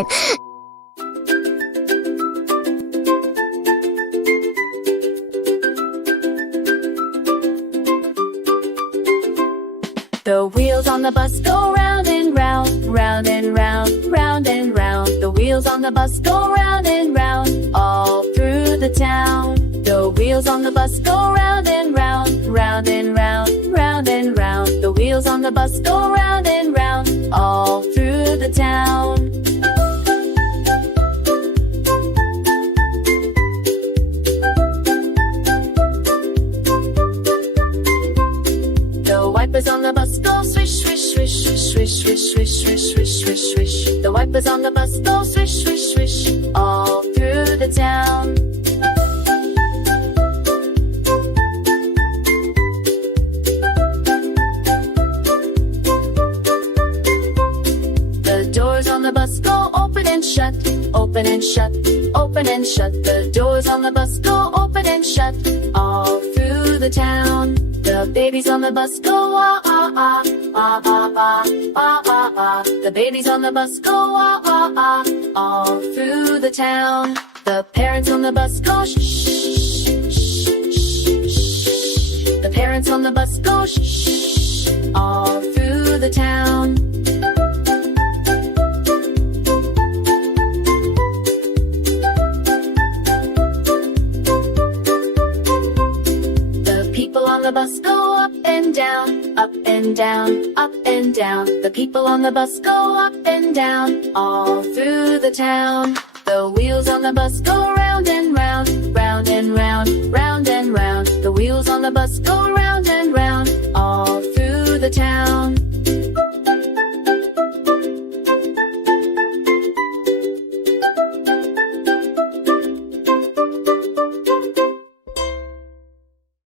again. The wheels on the bus go round and round, round and round, round and round. The wheels on the bus go round and round, all through the town. The wheels on the bus go round and round, round and round, round and round. The wheels on the bus go round and round, all through the town. The wipers on the bus go swish, swish, swish, swish, swish, swish, swish, swish, swish, swish. The wipers on the bus go swish, swish, swish, all through the town. The doors on the bus go open and shut, open and shut, open and shut. The doors on the bus go open and shut, all through the town. The babies on the bus go ah ah ah, ah ah ah, ah ah ah. The babies on the bus go ah ah ah, all through the town. The parents on the bus go shh, shh, shh, shh, shh. The parents on the bus go shh, shh, all through the town. On the bus go up and down, up and down, up and down. The people on the bus go up and down, all through the town. The wheels on the bus go round and round, round and round, round and round. The wheels on the bus go round and round, all through the town.